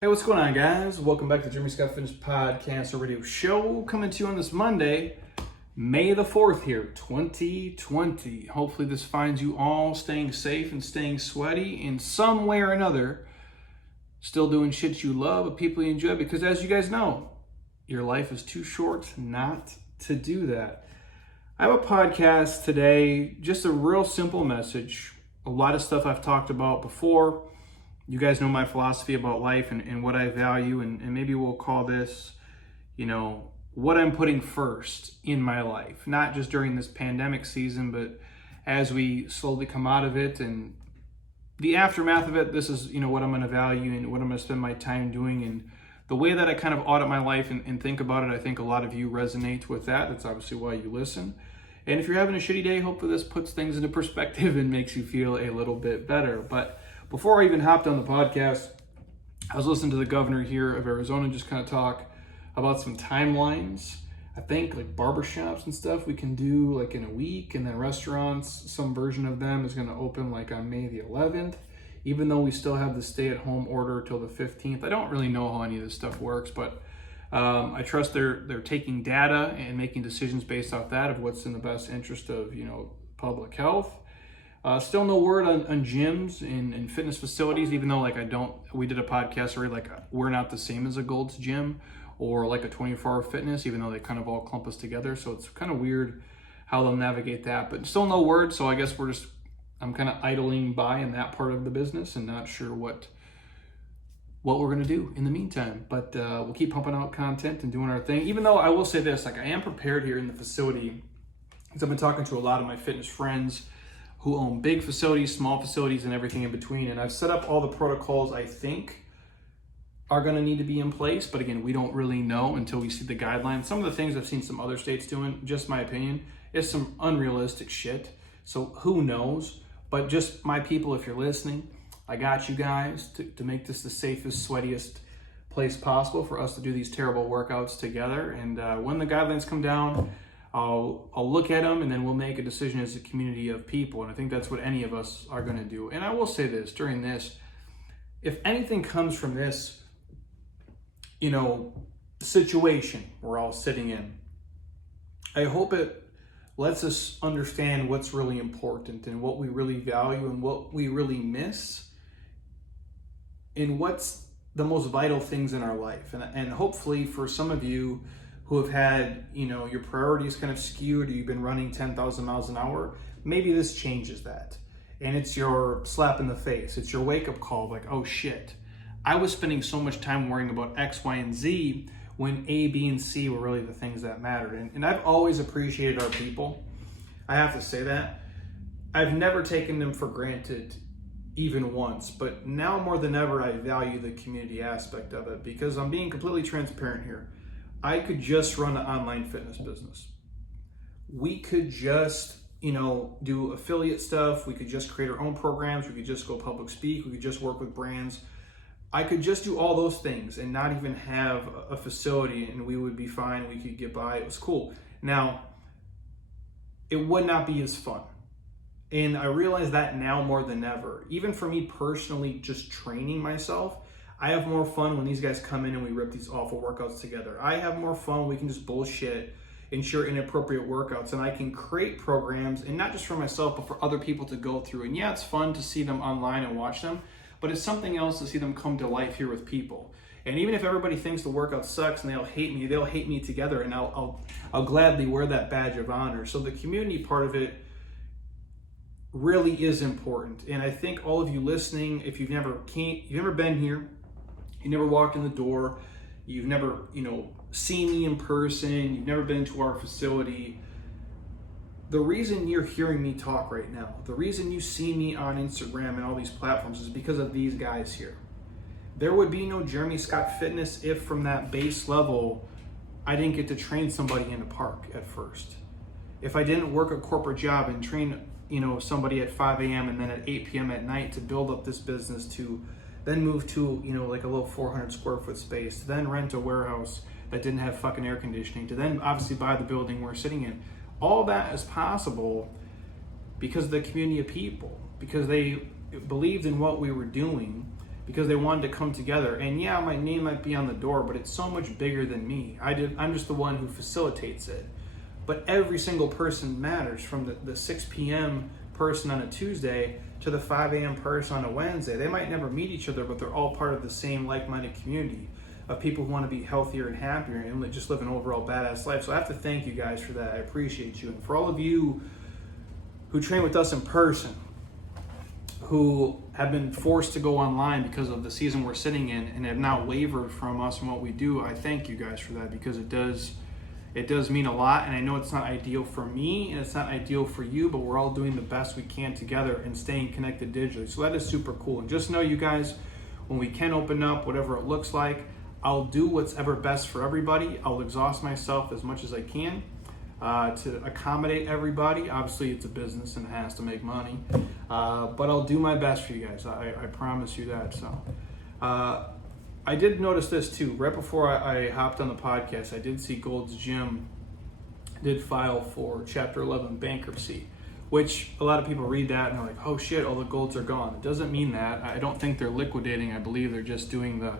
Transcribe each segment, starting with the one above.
Hey, what's going on, guys? Welcome back to Jeremy Scott Fitness Podcast or Radio Show. Coming to you on this Monday, May the 4th here, 2020. Hopefully this finds you all staying safe and staying sweaty in some way or another. Still doing shit you love with people you enjoy, because as you guys know, your life is too short not to do that. I have a podcast today, just a real simple message. A lot of stuff I've talked about before. You guys know my philosophy about life and what I value, and maybe we'll call this, what I'm putting first in my life. Not just during this pandemic season, but as we slowly come out of it and the aftermath of it, this is, what I'm going to value and what I'm going to spend my time doing. And the way that I kind of audit my life and think about it, I think a lot of you resonate with that. That's obviously why you listen. And if you're having a shitty day, hopefully this puts things into perspective and makes you feel a little bit better. But before I even hopped on the podcast, I was listening to the governor here of Arizona just kind of talk about some timelines. I think like barbershops and stuff we can do like in a week, and then restaurants, some version of them is going to open like on May the 11th, even though we still have the stay-at-home order till the 15th. I don't really know how any of this stuff works, but I trust they're taking data and making decisions based off that of what's in the best interest of public health. Still no word on gyms and fitness facilities, even though we did a podcast where we're not the same as a Gold's Gym or like a 24-hour fitness, even though they kind of all clump us together. So it's kind of weird how they'll navigate that, but still no word. So I guess I'm kind of idling by in that part of the business and not sure what we're going to do in the meantime, but we'll keep pumping out content and doing our thing. Even though I will say this, I am prepared here in the facility, because I've been talking to a lot of my fitness friends who own big facilities, small facilities, and everything in between. And I've set up all the protocols I think are going to need to be in place. But again, we don't really know until we see the guidelines. Some of the things I've seen some other states doing, just my opinion, is some unrealistic shit. So who knows? But just my people, if you're listening, I got you guys to make this the safest, sweatiest place possible for us to do these terrible workouts together. And when the guidelines come down, I'll look at them, and then we'll make a decision as a community of people. And I think that's what any of us are going to do. And I will say this during this, if anything comes from this, situation we're all sitting in, I hope it lets us understand what's really important and what we really value and what we really miss and what's the most vital things in our life. And hopefully for some of you who have had, your priorities kind of skewed, or you've been running 10,000 miles an hour, maybe this changes that. And it's your slap in the face. It's your wake-up call, like, oh shit, I was spending so much time worrying about X, Y, and Z when A, B, and C were really the things that mattered. And I've always appreciated our people. I have to say that. I've never taken them for granted even once, but now more than ever, I value the community aspect of it, because I'm being completely transparent here. I could just run an online fitness business. We could just, do affiliate stuff. We could just create our own programs. We could just go public speak. We could just work with brands. I could just do all those things and not even have a facility, and we would be fine. We could get by. It was cool. Now, it would not be as fun. And I realize that now more than ever. Even for me personally, just training myself, I have more fun when these guys come in and we rip these awful workouts together. I have more fun when we can just bullshit and share inappropriate workouts, and I can create programs, and not just for myself, but for other people to go through. And yeah, it's fun to see them online and watch them, but it's something else to see them come to life here with people. And even if everybody thinks the workout sucks and they'll hate me together, and I'll gladly wear that badge of honor. So the community part of it really is important. And I think all of you listening, if you've never been here, you never walked in the door, you've never, seen me in person, you've never been to our facility, the reason you're hearing me talk right now, the reason you see me on Instagram and all these platforms is because of these guys here. There would be no Jeremy Scott Fitness if from that base level, I didn't get to train somebody in a park at first. If I didn't work a corporate job and train, somebody at 5 a.m. and then at 8 p.m. at night to build up this business, to then move to, like a little 400 square foot space, to then rent a warehouse that didn't have fucking air conditioning, to then obviously buy the building we're sitting in. All that is possible because of the community of people, because they believed in what we were doing, because they wanted to come together. And yeah, my name might be on the door, but it's so much bigger than me. I'm just the one who facilitates it. But every single person matters, from the 6 p.m. person on a Tuesday to the 5 a.m. person on a Wednesday. They might never meet each other, but they're all part of the same like-minded community of people who want to be healthier and happier and just live an overall badass life. So I have to thank you guys for that. I appreciate you. And for all of you who train with us in person, who have been forced to go online because of the season we're sitting in and have not wavered from us and what we do, I thank you guys for that, because it does mean a lot. And I know it's not ideal for me and it's not ideal for you, but we're all doing the best we can together and staying connected digitally. So that is super cool. And just know, you guys, when we can open up, whatever it looks like, I'll do what's ever best for everybody. I'll exhaust myself as much as I can to accommodate everybody. Obviously, it's a business and it has to make money, but I'll do my best for you guys. I promise you that. So I did notice this too. Right before I hopped on the podcast, I did see Gold's Gym did file for Chapter 11 bankruptcy, which a lot of people read that and they're like, oh shit, all the Golds are gone. It doesn't mean that. I don't think they're liquidating. I believe they're just doing the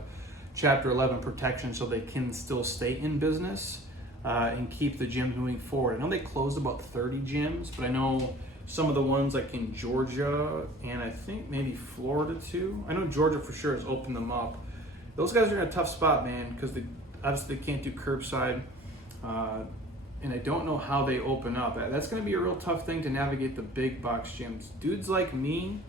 Chapter 11 protection so they can still stay in business and keep the gym moving forward. I know they closed about 30 gyms, but I know some of the ones like in Georgia and I think maybe Florida too. I know Georgia for sure has opened them up. Those guys are in a tough spot, man, because obviously they can't do curbside, and I don't know how they open up. That's going to be a real tough thing to navigate the big box gyms. Dudes like me,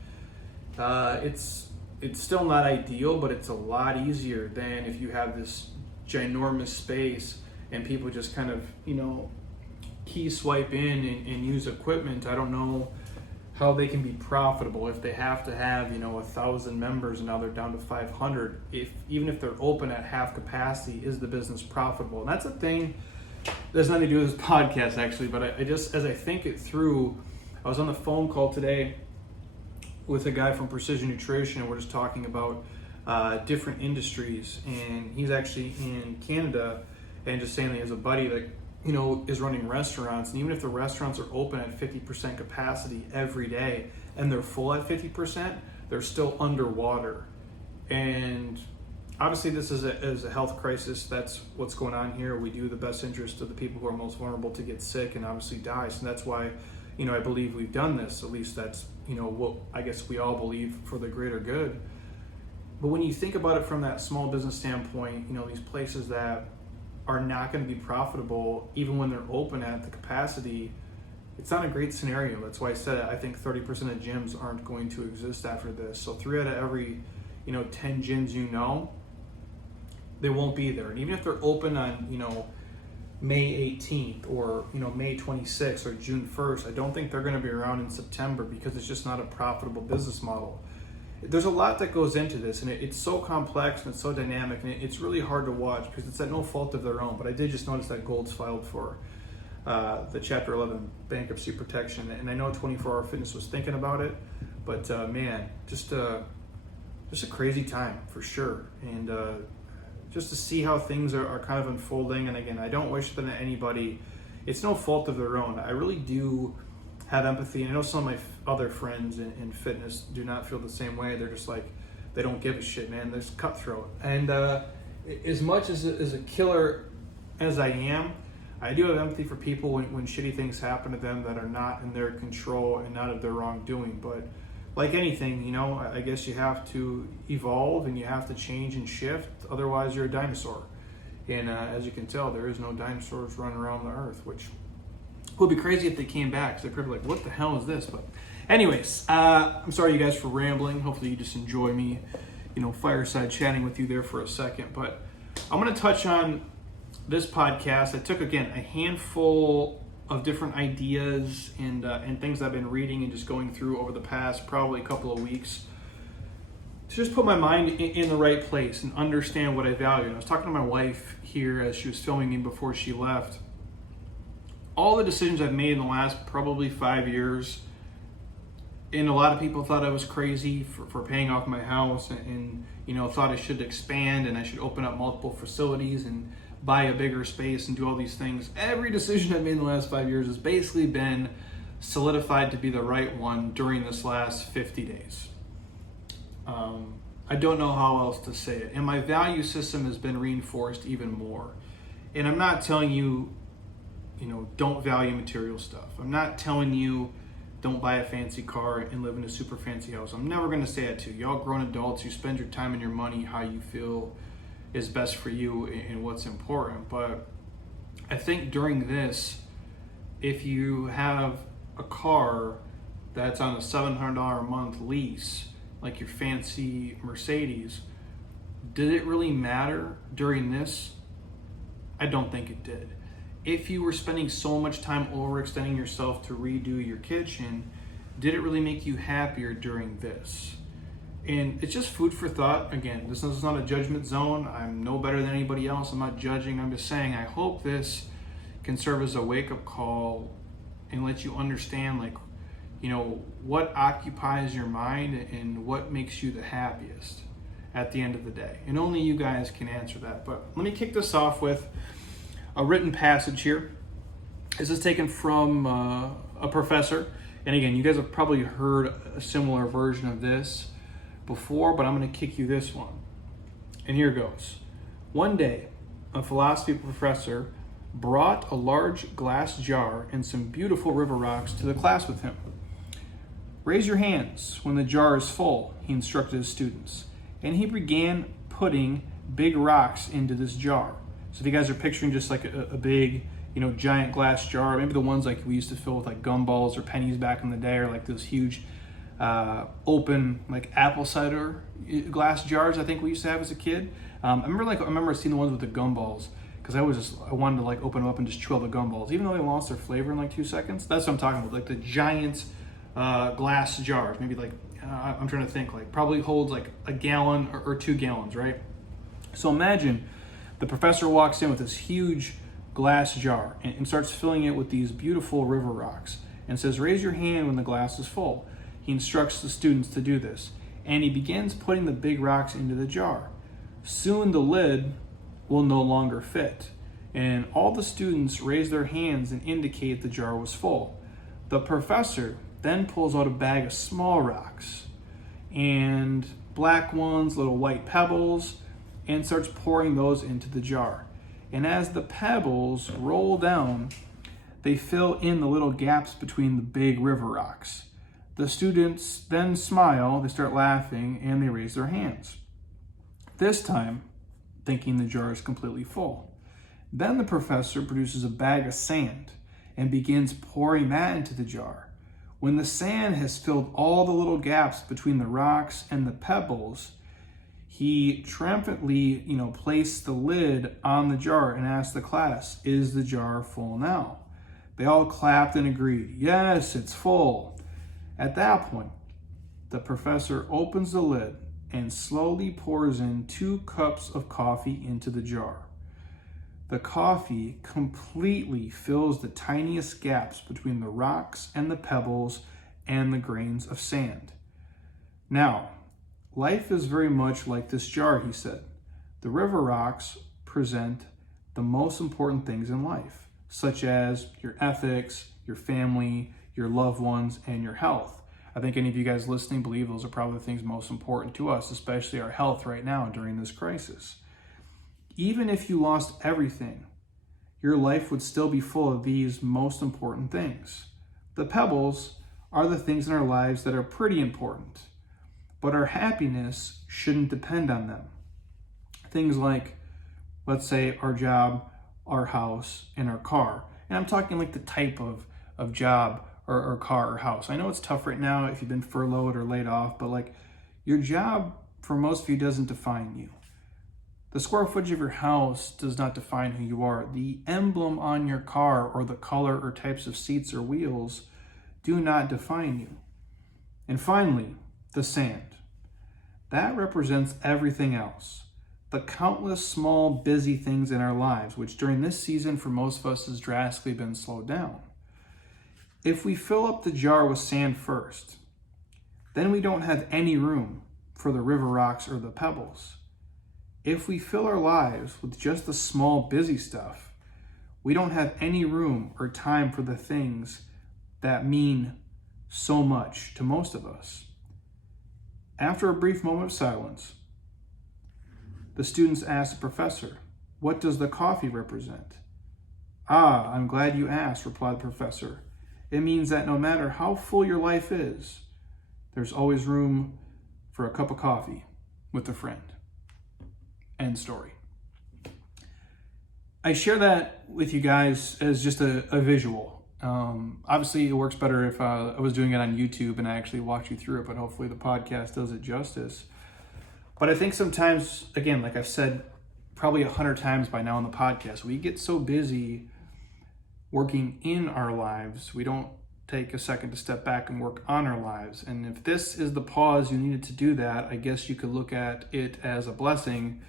it's still not ideal, but it's a lot easier than if you have this ginormous space and people just kind of, key swipe in and use equipment. I don't know how they can be profitable if they have to have, 1,000 members and now they're down to 500. Even if they're open at half capacity, is the business profitable? And that's a thing that has nothing to do with this podcast actually, but I just, as I think it through, I was on the phone call today with a guy from Precision Nutrition, and we're just talking about different industries, and he's actually in Canada, and just saying that he has a buddy that is running restaurants, and even if the restaurants are open at 50% capacity every day and they're full at 50%, they're still underwater. And obviously this is a health crisis. That's what's going on here. We do the best interest of the people who are most vulnerable to get sick and obviously die. So that's why I believe we've done this. At least that's what I guess we all believe, for the greater good. But when you think about it from that small business standpoint, these places that are not going to be profitable even when they're open at the capacity, it's not a great scenario. That's why I said I think 30% of gyms aren't going to exist after this. So 3 out of every 10 gyms they won't be there. And even if they're open on May 18th or May 26th or June 1st, I don't think they're going to be around in September, because it's just not a profitable business model. There's a lot that goes into this, and it's so complex and it's so dynamic, and it's really hard to watch because it's at no fault of their own. But I did just notice that Gold's filed for the Chapter 11 bankruptcy protection, and I know 24 Hour Fitness was thinking about it, but man, just a crazy time for sure. And just to see how things are kind of unfolding. And again, I don't wish that on anybody. It's no fault of their own. I really do have empathy. And I know some of my other friends in fitness do not feel the same way. They're just like, they don't give a shit, man. They're just cutthroat. And as much as a killer as I am, I do have empathy for people when shitty things happen to them that are not in their control and not of their wrongdoing. But like anything, I guess you have to evolve and you have to change and shift. Otherwise, you're a dinosaur. And as you can tell, there is no dinosaurs running around the earth, which would be crazy if they came back, because they're probably like, what the hell is this? But anyways, I'm sorry you guys for rambling. Hopefully you just enjoy me, fireside chatting with you there for a second. But I'm going to touch on this podcast. I took, again, a handful of different ideas and things I've been reading and just going through over the past probably a couple of weeks to just put my mind in the right place and understand what I value. And I was talking to my wife here as she was filming me before she left. All the decisions I've made in the last probably 5 years, and a lot of people thought I was crazy for paying off my house and thought I should expand and I should open up multiple facilities and buy a bigger space and do all these things. Every decision I've made in the last 5 years has basically been solidified to be the right one during this last 50 days. I don't know how else to say it. And my value system has been reinforced even more. And I'm not telling you, don't value material stuff. I'm not telling you don't buy a fancy car and live in a super fancy house. I'm never going to say that to you. Y'all grown adults, you spend your time and your money how you feel is best for you and what's important. But I think during this, if you have a car that's on a $700 a month lease, like your fancy Mercedes, did it really matter during this? I don't think it did. If you were spending so much time overextending yourself to redo your kitchen, did it really make you happier during this? And it's just food for thought. Again, this is not a judgment zone. I'm no better than anybody else. I'm not judging. I'm just saying I hope this can serve as a wake-up call and let you understand, what occupies your mind and what makes you the happiest at the end of the day. And only you guys can answer that. But let me kick this off with a written passage here. This is taken from a professor. And again, you guys have probably heard a similar version of this before, but I'm going to kick you this one. And here goes. One day, a philosophy professor brought a large glass jar and some beautiful river rocks to the class with him. Raise your hands when the jar is full, he instructed his students. And he began putting big rocks into this jar. So if you guys are picturing just like a big, giant glass jar, maybe the ones like we used to fill with like gumballs or pennies back in the day, or like those huge open like apple cider glass jars I think we used to have as a kid. I remember seeing the ones with the gumballs, because I wanted to like open them up and just chew the gumballs, even though they lost their flavor in like 2 seconds. That's what I'm talking about, like the giant glass jars. Maybe like I'm trying to think, like probably holds like a gallon or 2 gallons, right? So imagine the professor walks in with this huge glass jar and starts filling it with these beautiful river rocks and says, raise your hand when the glass is full. He instructs the students to do this, and he begins putting the big rocks into the jar. Soon the lid will no longer fit, and all the students raise their hands and indicate the jar was full. The professor then pulls out a bag of small rocks and black ones, little white pebbles, and starts pouring those into the jar. And as the pebbles roll down, they fill in the little gaps between the big river rocks. The students then smile, they start laughing, and they raise their hands. This time, thinking the jar is completely full. Then the professor produces a bag of sand and begins pouring that into the jar. When the sand has filled all the little gaps between the rocks and the pebbles, he triumphantly, placed the lid on the jar and asked the class, is the jar full now? They all clapped and agreed, yes, it's full. At that point, the professor opens the lid and slowly pours in 2 cups of coffee into the jar. The coffee completely fills the tiniest gaps between the rocks and the pebbles and the grains of sand. Now, life is very much like this jar, he said. The river rocks present the most important things in life, such as your ethics, your family, your loved ones, and your health. I think any of you guys listening believe those are probably the things most important to us, especially our health right now during this crisis. Even if you lost everything, your life would still be full of these most important things. The pebbles are the things in our lives that are pretty important, but our happiness shouldn't depend on them. Things like, let's say, our job, our house, and our car. And I'm talking like the type of job or car or house. I know it's tough right now if you've been furloughed or laid off, but like your job for most of you doesn't define you. The square footage of your house does not define who you are. The emblem on your car or the color or types of seats or wheels do not define you. And finally, the sand. That represents everything else. The countless small, busy things in our lives, which during this season for most of us has drastically been slowed down. If we fill up the jar with sand first, then we don't have any room for the river rocks or the pebbles. If we fill our lives with just the small, busy stuff, we don't have any room or time for the things that mean so much to most of us. After a brief moment of silence, The students asked the professor, "What does the coffee represent?" "Ah, I'm glad you asked," replied the professor. "It means that no matter how full your life is, there's always room for a cup of coffee with a friend." End story. I share that with you guys as just a visual. Obviously, it works better if I was doing it on YouTube and I actually walked you through it, but hopefully the podcast does it justice. But I think sometimes, again, like I've said probably 100 times by now on the podcast, we get so busy working in our lives, we don't take a second to step back and work on our lives. And if this is the pause you needed to do that, I guess you could look at it as a blessing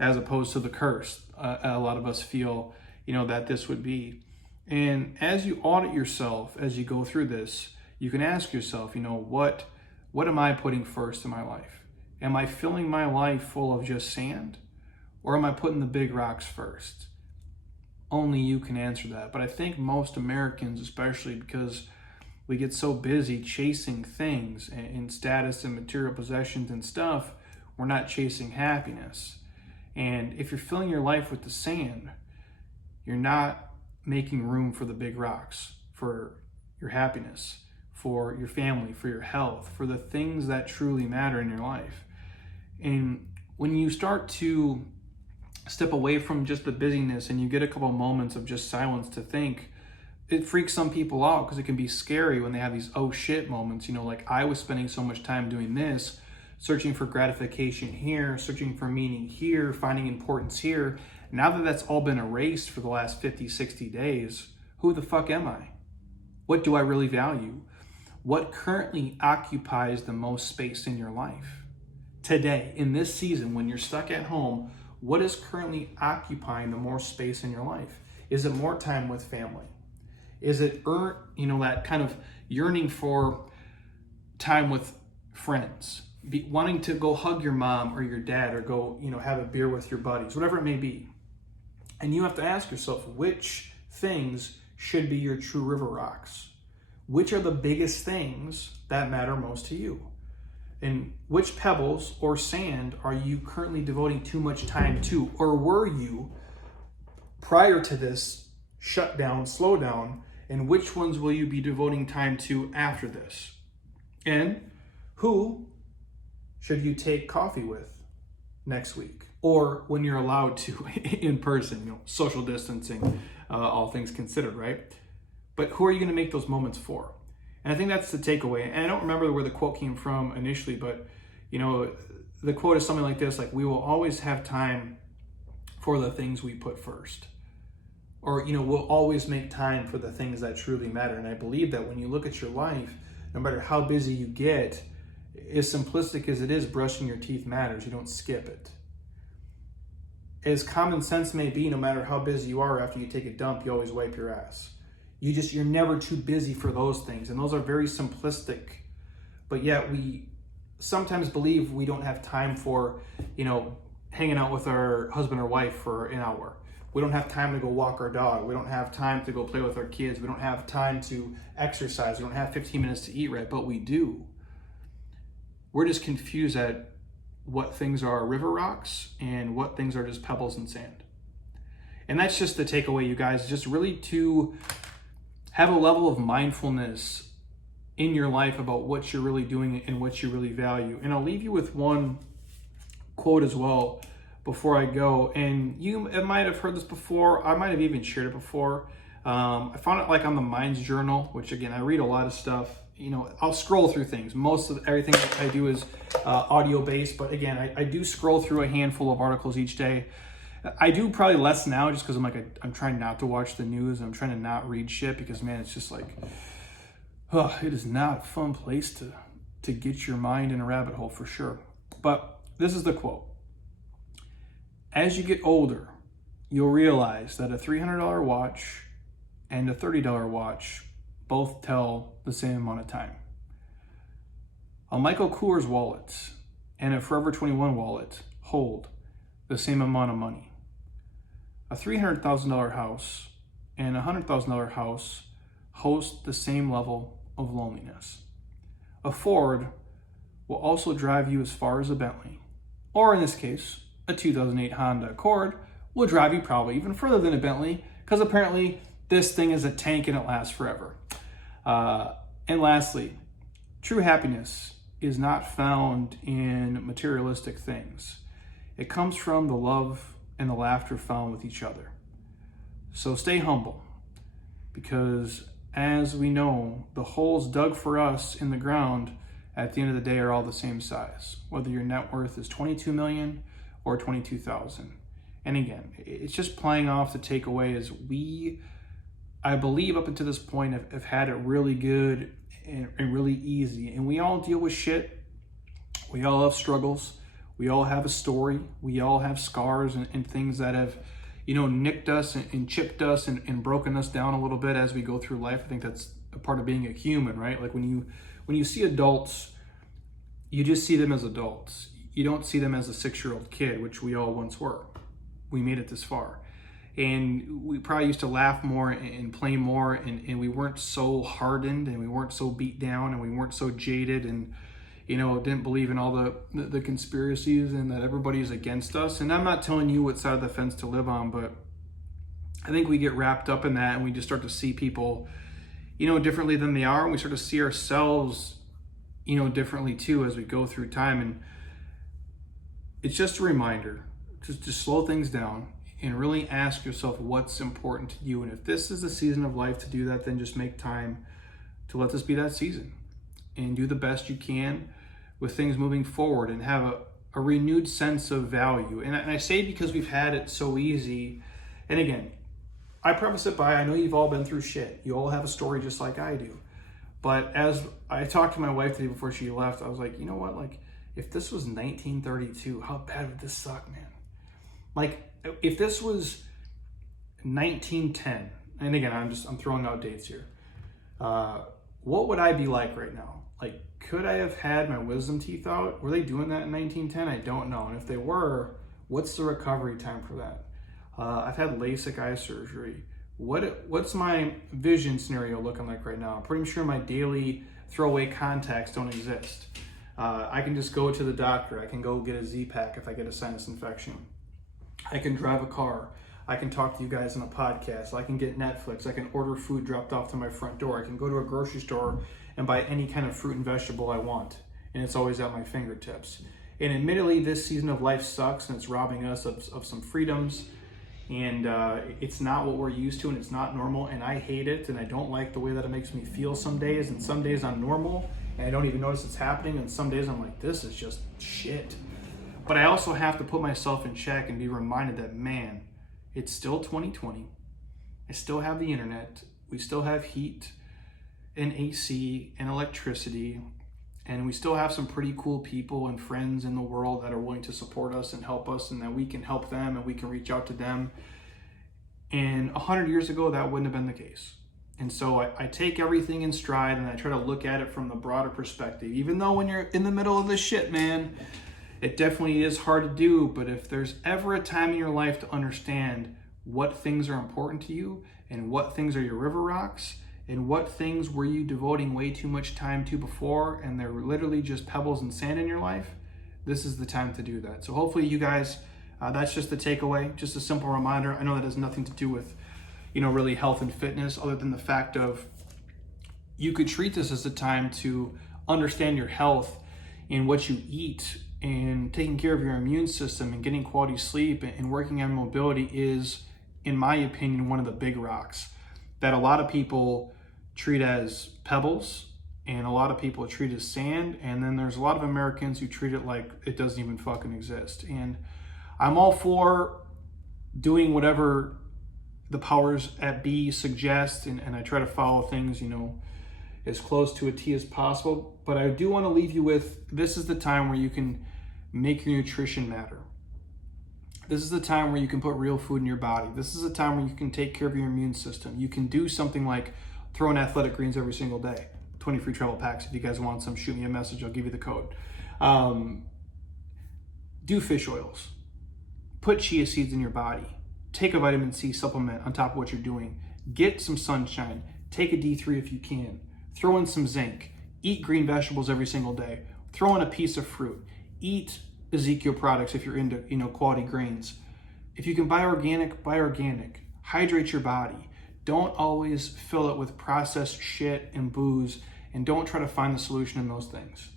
as opposed to the curse a lot of us feel, that this would be. And as you audit yourself, as you go through this, you can ask yourself, what am I putting first in my life? Am I filling my life full of just sand? Or am I putting the big rocks first? Only you can answer that. But I think most Americans, especially because we get so busy chasing things and status and material possessions and stuff, we're not chasing happiness. And if you're filling your life with the sand, you're not making room for the big rocks, for your happiness, for your family, for your health, for the things that truly matter in your life. And when you start to step away from just the busyness and you get a couple moments of just silence to think, it freaks some people out because it can be scary when they have these oh shit moments. Like I was spending so much time doing this, searching for gratification here, searching for meaning here, finding importance here. Now that that's all been erased for the last 50, 60 days, who the fuck am I? What do I really value? What currently occupies the most space in your life? Today, in this season, when you're stuck at home, what is currently occupying the more space in your life? Is it more time with family? Is it, that kind of yearning for time with friends? Wanting to go hug your mom or your dad or go, have a beer with your buddies, whatever it may be. And you have to ask yourself, which things should be your true river rocks? Which are the biggest things that matter most to you? And which pebbles or sand are you currently devoting too much time to? Or were you, prior to this shutdown, slowdown, and which ones will you be devoting time to after this? And who should you take coffee with next week? Or when you're allowed to in person, social distancing, all things considered, right? But who are you going to make those moments for? And I think that's the takeaway. And I don't remember where the quote came from initially, but the quote is something like this, like, we will always have time for the things we put first. Or, we'll always make time for the things that truly matter. And I believe that when you look at your life, no matter how busy you get, as simplistic as it is, brushing your teeth matters. You don't skip it. As common sense may be, no matter how busy you are, after you take a dump, you always wipe your ass. You're never too busy for those things. And those are very simplistic. But yet we sometimes believe we don't have time for, hanging out with our husband or wife for an hour. We don't have time to go walk our dog. We don't have time to go play with our kids. We don't have time to exercise. We don't have 15 minutes to eat right, but we do. We're just confused at what things are river rocks and what things are just pebbles and sand. And that's just the takeaway, you guys, just really to have a level of mindfulness in your life about what you're really doing and what you really value. And I'll leave you with one quote as well before I go. And you might have heard this before. I might have even shared it before. I found it on the Minds Journal, which again, I read a lot of stuff. I'll scroll through things. Most of everything that I do is audio based, but again, I do scroll through a handful of articles each day. I do probably less now just because I'm trying not to watch the news. I'm trying to not read shit because, man, it's just it is not a fun place to get your mind in a rabbit hole for sure. But this is the quote. As you get older, you'll realize that a $300 watch and a $30 watch both tell the same amount of time. A Michael Kors wallet and a Forever 21 wallet hold the same amount of money. A $300,000 house and a $100,000 house host the same level of loneliness. A Ford will also drive you as far as a Bentley, or in this case, a 2008 Honda Accord will drive you probably even further than a Bentley, because apparently this thing is a tank and it lasts forever. And lastly, true happiness is not found in materialistic things. It comes from the love and the laughter found with each other. So stay humble, because as we know, the holes dug for us in the ground at the end of the day are all the same size, whether your net worth is 22 million or 22,000. And again, it's just playing off the takeaway is I believe up until this point have had it really good and really easy. And we all deal with shit. We all have struggles. We all have a story. We all have scars and things that have, nicked us and chipped us and broken us down a little bit as we go through life. I think that's a part of being a human, right? Like when you see adults, you just see them as adults. You don't see them as a 6-year-old kid, which we all once were. We made it this far. And we probably used to laugh more and play more, and we weren't so hardened, and we weren't so beat down, and we weren't so jaded, and didn't believe in all the conspiracies and that everybody is against us. And I'm not telling you what side of the fence to live on, but I think we get wrapped up in that, and we just start to see people, differently than they are, and we start to see ourselves, differently too as we go through time. And it's just a reminder to slow things down and really ask yourself what's important to you. And if this is the season of life to do that, then just make time to let this be that season and do the best you can with things moving forward and have a renewed sense of value. And I say because we've had it so easy. And again, I preface it by, I know you've all been through shit. You all have a story just like I do. But as I talked to my wife today before she left, I was like, you know what? Like, if this was 1932, how bad would this suck, man? Like, if this was 1910, and again, I'm throwing out dates here. What would I be like right now? Like, could I have had my wisdom teeth out? Were they doing that in 1910? I don't know. And if they were, what's the recovery time for that? I've had LASIK eye surgery. What's my vision scenario looking like right now? I'm pretty sure my daily throwaway contacts don't exist. I can just go to the doctor. I can go get a Z-Pack if I get a sinus infection. I can drive a car. I can talk to you guys on a podcast. I can get Netflix. I can order food dropped off to my front door. I can go to a grocery store and buy any kind of fruit and vegetable I want. And it's always at my fingertips. And admittedly, this season of life sucks and it's robbing us of some freedoms. And it's not what we're used to, and it's not normal. And I hate it, and I don't like the way that it makes me feel some days. And some days I'm normal and I don't even notice it's happening. And some days I'm like, this is just shit. But I also have to put myself in check and be reminded that, man, it's still 2020. I still have the internet. We still have heat and AC and electricity. And we still have some pretty cool people and friends in the world that are willing to support us and help us, and that we can help them and we can reach out to them. And 100 years ago, that wouldn't have been the case. And so I take everything in stride and I try to look at it from the broader perspective. Even though when you're in the middle of this shit, man, it definitely is hard to do. But if there's ever a time in your life to understand what things are important to you and what things are your river rocks and what things were you devoting way too much time to before and they're literally just pebbles and sand in your life, this is the time to do that. So hopefully you guys, that's just the takeaway, just a simple reminder. I know that has nothing to do with, really health and fitness, other than the fact of you could treat this as a time to understand your health and what you eat, and taking care of your immune system and getting quality sleep and working on mobility is, in my opinion, one of the big rocks that a lot of people treat as pebbles and a lot of people treat as sand. And then there's a lot of Americans who treat it like it doesn't even fucking exist. And I'm all for doing whatever the powers at be suggest, and I try to follow things, as close to a T as possible. But I do want to leave you with, this is the time where you can make your nutrition matter. This is the time where you can put real food in your body. This is the time where you can take care of your immune system. You can do something like throw in athletic greens every single day. 20 free travel packs. If you guys want some, shoot me a message. I'll give you the code. Do fish oils. Put chia seeds in your body. Take a vitamin C supplement on top of what you're doing. Get some sunshine. Take a D3 if you can. Throw in some zinc. Eat green vegetables every single day. Throw in a piece of fruit. Eat Ezekiel products if you're into, quality grains. If you can buy organic, buy organic. Hydrate your body. Don't always fill it with processed shit and booze, and don't try to find the solution in those things,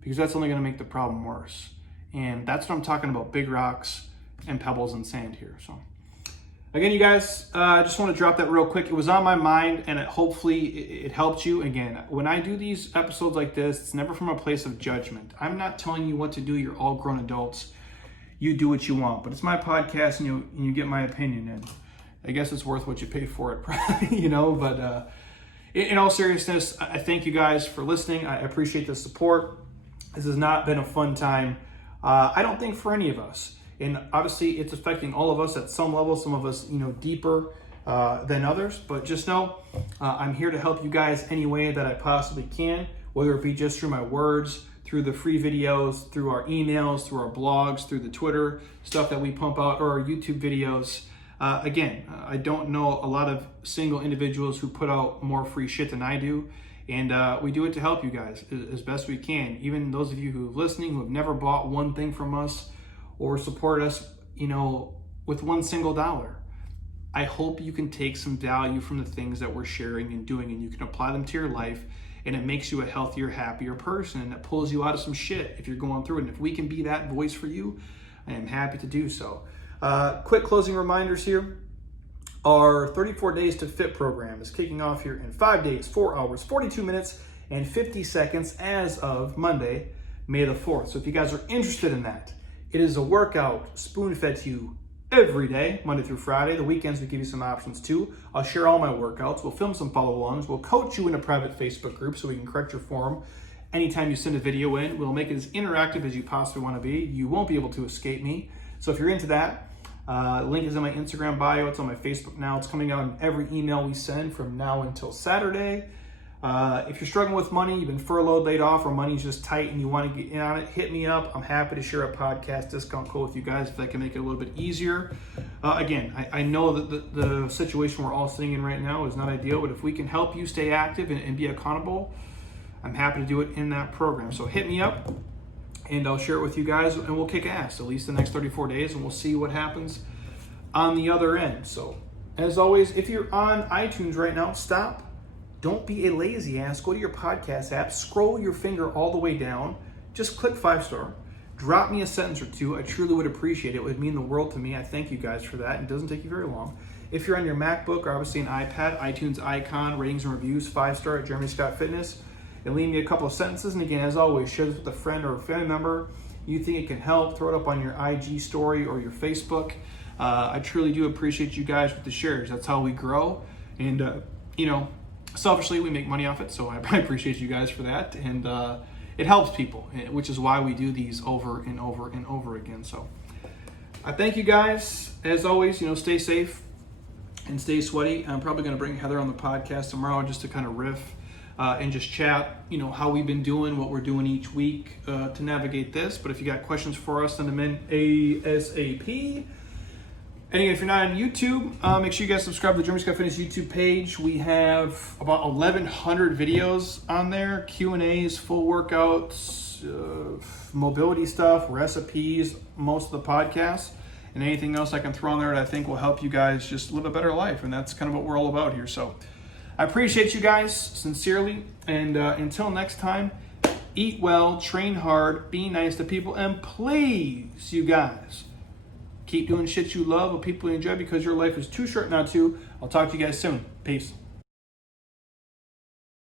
because that's only going to make the problem worse. And that's what I'm talking about, big rocks and pebbles and sand here. So again, you guys, I just want to drop that real quick. It was on my mind, and hopefully it helped you. Again, when I do these episodes like this, it's never from a place of judgment. I'm not telling you what to do. You're all grown adults. You do what you want, but it's my podcast, and you get my opinion, and I guess it's worth what you pay for it, but in all seriousness, I thank you guys for listening. I appreciate the support. This has not been a fun time, I don't think, for any of us. And obviously it's affecting all of us at some level, some of us, deeper than others, but just know I'm here to help you guys any way that I possibly can, whether it be just through my words, through the free videos, through our emails, through our blogs, through the Twitter stuff that we pump out, or our YouTube videos. Again, I don't know a lot of single individuals who put out more free shit than I do, and we do it to help you guys as best we can. Even those of you who are listening, who have never bought one thing from us or support us, with one single dollar. I hope you can take some value from the things that we're sharing and doing, and you can apply them to your life, and it makes you a healthier, happier person, and it pulls you out of some shit if you're going through it. And if we can be that voice for you, I am happy to do so. Quick closing reminders here. Our 34 Days to Fit program is kicking off here in 5 days, 4 hours, 42 minutes, and 50 seconds as of Monday, May the 4th. So if you guys are interested in that, it is a workout spoon-fed to you every day, Monday through Friday. The weekends we give you some options too. I'll share all my workouts. We'll film some follow-alongs. We'll coach you in a private Facebook group so we can correct your form anytime you send a video in. We'll make it as interactive as you possibly want to be. You won't be able to escape me. So if you're into that, link is in my Instagram bio. It's on my Facebook now. It's coming out in every email we send from now until Saturday. If you're struggling with money, you've been furloughed, laid off, or money's just tight and you want to get in on it, hit me up. I'm happy to share a podcast discount code with you guys if that can make it a little bit easier. Again, I know that the situation we're all sitting in right now is not ideal, but if we can help you stay active and be accountable, I'm happy to do it in that program. So hit me up and I'll share it with you guys, and we'll kick ass at least the next 34 days, and we'll see what happens on the other end. So as always, if you're on iTunes right now, stop. Don't be a lazy ass. Go to your podcast app, scroll your finger all the way down, just click 5-star, drop me a sentence or two. I truly would appreciate it. It would mean the world to me. I thank you guys for that. It doesn't take you very long. If you're on your MacBook or obviously an iPad, iTunes icon, ratings and reviews, 5-star at Jeremy Scott Fitness, and leave me a couple of sentences. And again, as always, share this with a friend or a family member you think it can help. Throw it up on your IG story or your Facebook. I truly do appreciate you guys with the shares. That's how we grow. And, selfishly, we make money off it, so I appreciate you guys for that, and it helps people, which is why we do these over and over and over again. So I thank you guys. As always, stay safe and stay sweaty. I'm probably going to bring Heather on the podcast tomorrow just to kind of riff and just chat, how we've been doing, what we're doing each week to navigate this. But if you got questions for us, send them in ASAP. And again, if you're not on YouTube, make sure you guys subscribe to the Jeremy Scott Fitness YouTube page. We have about 1,100 videos on there, Q&As, full workouts, mobility stuff, recipes, most of the podcasts, and anything else I can throw on there that I think will help you guys just live a better life. And that's kind of what we're all about here. So I appreciate you guys sincerely. And until next time, eat well, train hard, be nice to people, and please, you guys, keep doing shit you love with people you enjoy, because your life is too short not to. I'll talk to you guys soon. Peace.